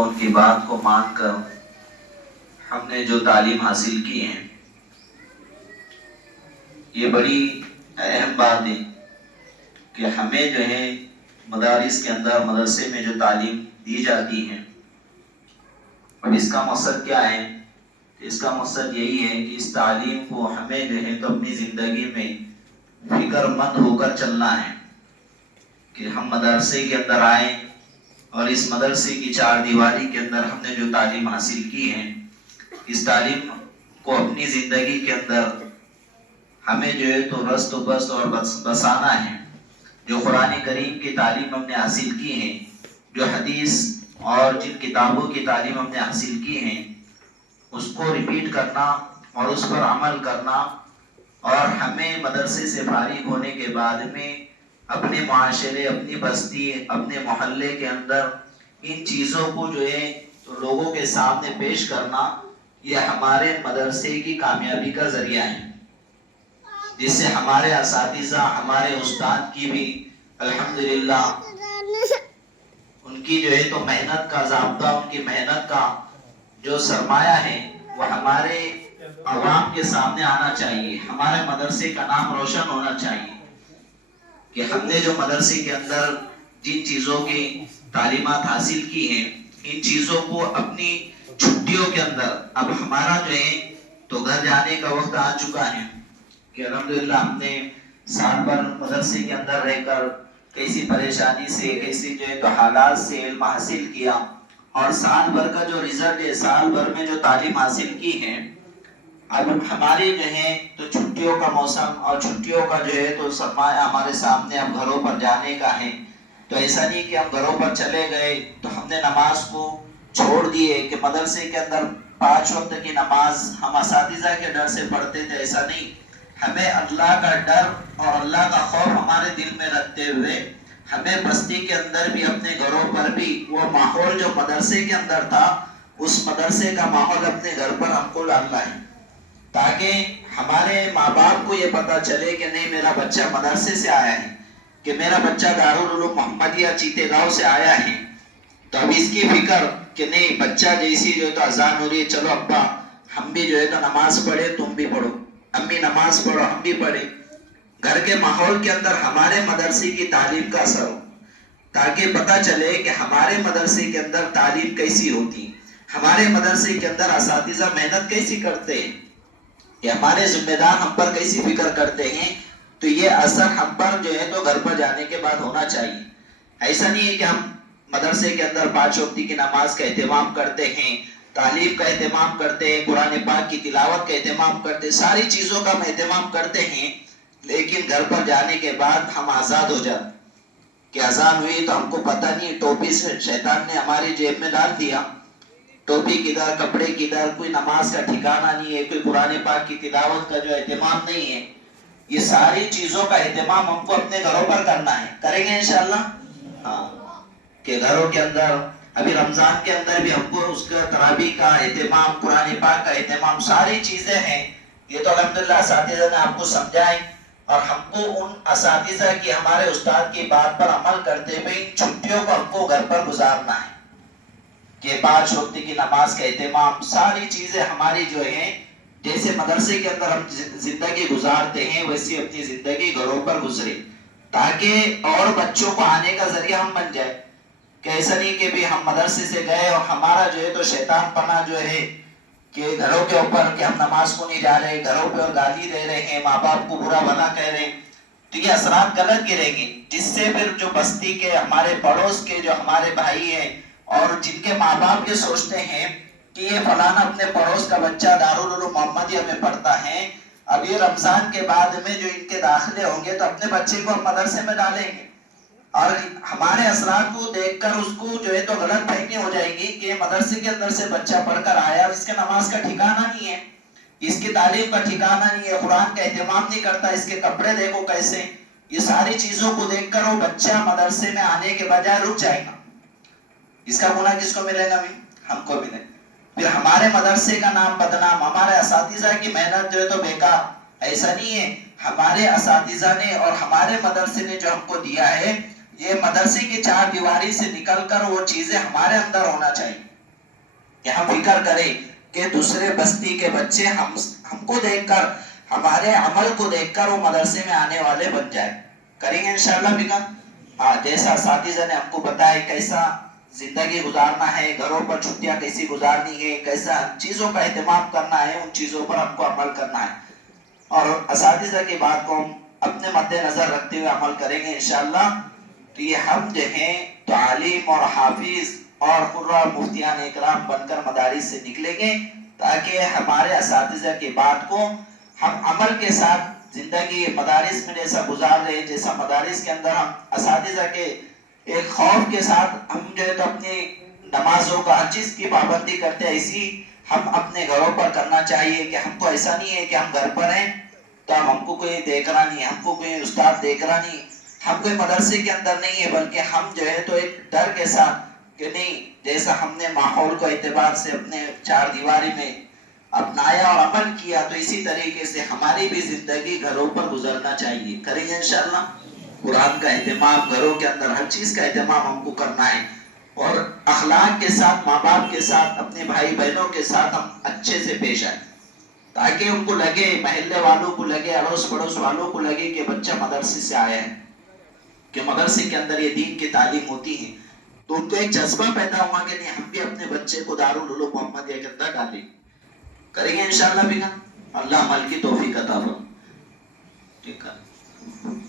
کو ان کی بات کو مان کر ہم نے جو تعلیم حاصل کی ہے، یہ بڑی اہم بات ہے کہ ہمیں جو ہے مدارس کے اندر، مدرسے میں جو تعلیم دی جاتی ہے، اب اس کا مقصد کیا ہے؟ اس کا مقصد یہی ہے کہ اس تعلیم کو ہمیں جو ہے تو اپنی زندگی میں فکر مند ہو کر چلنا ہے کہ ہم مدرسے کے اندر آئیں اور اس مدرسے کی چار دیواری کے اندر ہم نے جو تعلیم حاصل کی ہے، اس تعلیم کو اپنی زندگی کے اندر ہمیں جو ہے تو رست و بست اور بسانا ہے۔ جو قرآن کریم کی تعلیم ہم نے حاصل کی ہے، جو حدیث اور جن کتابوں کی تعلیم ہم نے حاصل کی ہے، اس کو ریپیٹ کرنا اور اس پر عمل کرنا، اور ہمیں مدرسے سے فارغ ہونے کے بعد میں اپنے معاشرے، اپنی بستی، اپنے محلے کے اندر ان چیزوں کو جو ہے تو لوگوں کے سامنے پیش کرنا، یہ ہمارے مدرسے کی کامیابی کا ذریعہ ہے، جس سے ہمارے اساتذہ، ہمارے استاد کی بھی الحمدللہ ان کی جو ہے تو محنت کا ضابطہ، ان کی محنت کا جو سرمایہ ہے وہ ہمارے عوام کے سامنے آنا چاہیے، ہمارے مدرسے کا نام روشن ہونا چاہیے کہ ہم نے جو مدرسے کے اندر جن چیزوں کی تعلیمات حاصل کی ہیں، ان چیزوں کو اپنی چھٹیوں کے اندر، اب ہمارا جو ہے تو گھر جانے کا وقت آ چکا ہے کہ الحمدللہ ہم نے سال بھر مدرسے کے اندر رہ کر کیسی پریشانی سے، کیسی جو ہے تو حالات سے علم حاصل کیا، اور سال بھر کا جو رزلٹ ہے، سال بھر میں جو تعلیم حاصل کی ہے، اب ہمارے جو ہے تو چھٹیوں کا موسم اور چھٹیوں کا جو ہے تو سرمایہ ہمارے سامنے اب گھروں پر جانے کا ہے۔ تو ایسا نہیں کہ ہم گھروں پر چلے گئے تو ہم نے نماز کو چھوڑ دیے کہ مدرسے کے اندر 5 وقت کی نماز ہم اساتذہ کے ڈر سے پڑھتے تھے، ایسا نہیں، ہمیں اللہ کا ڈر اور اللہ کا خوف ہمارے دل میں رکھتے ہوئے ہمیں بستی کے اندر بھی، اپنے گھروں پر بھی وہ ماحول جو مدرسے کے اندر تھا، اس مدرسے کا ماحول اپنے گھر پر ہم کو لانا ہے، تاکہ ہمارے ماں باپ کو یہ پتا چلے کہ نہیں، میرا بچہ مدرسے سے آیا ہے، کہ میرا بچہ دارالعلوم محمدیہ چیتے گاؤں سے آیا ہے، تو اب اس کی فکر کہ نہیں، بچہ جیسی جو ہے تو اذان ہو رہی ہے، چلو ابا ہم بھی جو ہے تو نماز پڑھے، تم بھی پڑھو، امی نماز پڑھو، ہم بھی پڑھے، گھر کے ماحول کے اندر ہمارے مدرسے کی تعلیم کا اثر ہو، تاکہ پتہ چلے کہ ہمارے مدرسے کے اندر تعلیم کیسی ہوتی، ہمارے مدرسے کے اندر اساتذہ محنت کیسی کرتے ہیں، کہ ہمارے ذمہ دار ہم پر کیسی فکر کرتے ہیں، تو یہ اثر ہم پر جو ہے تو گھر پر جانے کے بعد ہونا چاہیے۔ ایسا نہیں ہے کہ ہم مدرسے کے اندر 5 وقت کی نماز کا اہتمام کرتے ہیں، تعلیم کا اہتمام کرتے ہیں، قرآن پاک کی تلاوت کا اہتمام کرتے ہیں، ساری چیزوں کا ہم اہتمام کرتے ہیں، لیکن گھر پر جانے کے بعد ہم آزاد ہو جاتے کہ اذان ہوئی تو ہم کو پتہ نہیں، ٹوپی سے شیطان نے ہماری جیب میں ڈال دیا، ٹوپی کدھر، کپڑے کدھر، کوئی نماز کا ٹھکانہ نہیں ہے، کوئی قرآن پاک کی تلاوت کا جو اہتمام نہیں ہے۔ یہ ساری چیزوں کا اہتمام ہم کو اپنے گھروں پر کرنا ہے، کریں گے انشاءاللہ؟ ہاں، کہ گھروں کے اندر ابھی رمضان کے اندر بھی ہم کو اس کا تراویح کا اہتمام، قرآن پاک کا اہتمام، ساری چیزیں ہیں، یہ تو الحمدللہ اساتذہ نے آپ کو سمجھائیں، اور ہم کو ان اساتذہ کی، ہمارے استاد کی بات پر عمل کرتے ہوئے ان چھٹیوں کو ہم کو گھر پر گزارنا ہے، کہ 5 وقت کی نماز کا اہتمام، ساری چیزیں ہماری جو ہیں، جیسے مدرسے کے اندر ہم زندگی گزارتے ہیں ویسی اپنی زندگی گھروں پر گزرے، تاکہ اور بچوں کو آنے کا ذریعہ ہم بن جائے، کہ ایسا نہیں کہ بھی ہم مدرسے سے گئے اور ہمارا جو ہے تو شیطان پنا جو ہے کہ گھروں کے اوپر کہ ہم نماز کو نہیں جا رہے، گھروں پہ اور گالی دے رہے ہیں، ماں باپ کو برا بھلا کہہ رہے ہیں، تو یہ اثرات غلط گریں گے، جس سے پھر جو بستی کے، ہمارے پڑوس کے جو ہمارے بھائی ہیں، اور جن کے ماں باپ یہ سوچتے ہیں کہ یہ فلانا اپنے پڑوس کا بچہ دارالعلوم محمدیہ میں پڑھتا ہے، اب یہ رمضان کے بعد میں جو ان کے داخلے ہوں گے تو اپنے بچے کو ہم مدرسے میں ڈالیں گے، اور ہمارے اثرات کو دیکھ کر اس کو جو ہے تو غلط فہمی ہو جائے گی کہ مدرسے کے اندر سے بچہ پڑھ کر آیا، اس کے نماز کا ٹھکانہ نہیں ہے، اس کی تعلیم کا ٹھکانہ نہیں ہے، قرآن کا اہتمام نہیں کرتا، اس کے کپڑے دیکھو کیسے، یہ ساری چیزوں کو دیکھ کر وہ بچہ مدرسے میں آنے کے بجائے رک جائے گا، اس کا گناہ کس کو ملے گا؟ ہم کو ملے، پھر ہمارے مدرسے کا نام بدنام، ہمارے اساتذہ کی محنت جو ہے تو بیکار۔ ایسا نہیں ہے، ہمارے اساتذہ نے اور ہمارے مدرسے نے جو ہم کو دیا ہے، یہ مدرسے کی 4 دیواری سے نکل کر وہ چیزیں ہمارے اندر ہونا چاہیے، کہ ہم فکر کریں کہ دوسرے بستی کے بچے ہم کو دیکھ کر، ہمارے عمل کو دیکھ کر وہ مدرسے میں آنے والے بن جائے. کریں گے انشاءاللہ فکر. ہاں، جیسا اساتذہ نے ہم کو بتایا کیسا زندگی گزارنا ہے، گھروں پر چھٹیاں کیسی گزارنی ہے، کیسا چیزوں کا اہتمام کرنا ہے، ان چیزوں پر ہم کو عمل کرنا ہے. اور اساتذہ کی بات کو ہم اپنے مد نظر رکھتے ہوئے عمل کریں گے انشاءاللہ. تو یہ ہم جو ہیں تعلیم اور حافظ اور قرہ مفتیان اکرام بن کر مدارس سے نکلیں گے، تاکہ ہمارے اساتذہ کی بات کو ہم عمل کے ساتھ زندگی مدارس میں جیسا گزار رہے ہیں، جیسا مدارس کے اندر ہم اساتذہ کے ایک خوف کے ساتھ ہم جو ہے تو اپنی نمازوں کا ہر چیز کی پابندی کرتے ہیں، ایسی ہم اپنے گھروں پر کرنا چاہیے. کہ ہم کو ایسا نہیں ہے کہ ہم گھر پر ہیں تو ہم کو کوئی دیکھ رہا نہیں، ہم کو کوئی استاد دیکھ رہا نہیں، ہم کوئی مدرسے کے اندر نہیں ہے، بلکہ ہم جو ہے تو ایک ڈر کے ساتھ کہ نہیں، جیسا ہم نے ماحول کو اعتبار سے اپنے چار دیواری میں اپنایا اور عمل کیا، تو اسی طریقے سے ہماری بھی زندگی گھروں پر گزرنا چاہیے. کریں گے انشاءاللہ. قرآن کا اہتمام، گھروں کے اندر ہر چیز کا اہتمام ہم کو کرنا ہے، اور اخلاق کے ساتھ، ماں باپ کے ساتھ، اپنے بھائی بہنوں کے ساتھ ہم اچھے سے پیش آئیں، تاکہ ان کو لگے، محلے والوں کو لگے، اڑوس پڑوس والوں کو لگے کہ بچہ مدرسے سے آیا ہے، کہ مدرسے کے اندر یہ دین کی تعلیم ہوتی ہے. تو ان کو ایک جذبہ پیدا ہوا کہ نہیں، ہم بھی اپنے بچے کو دارالعلوم محمدیہ کے اندر ڈالیں. کریں گے انشاءاللہ بھی نا. اللہ عمل کی توفیق عطا فرمائے. ٹھیک ہے.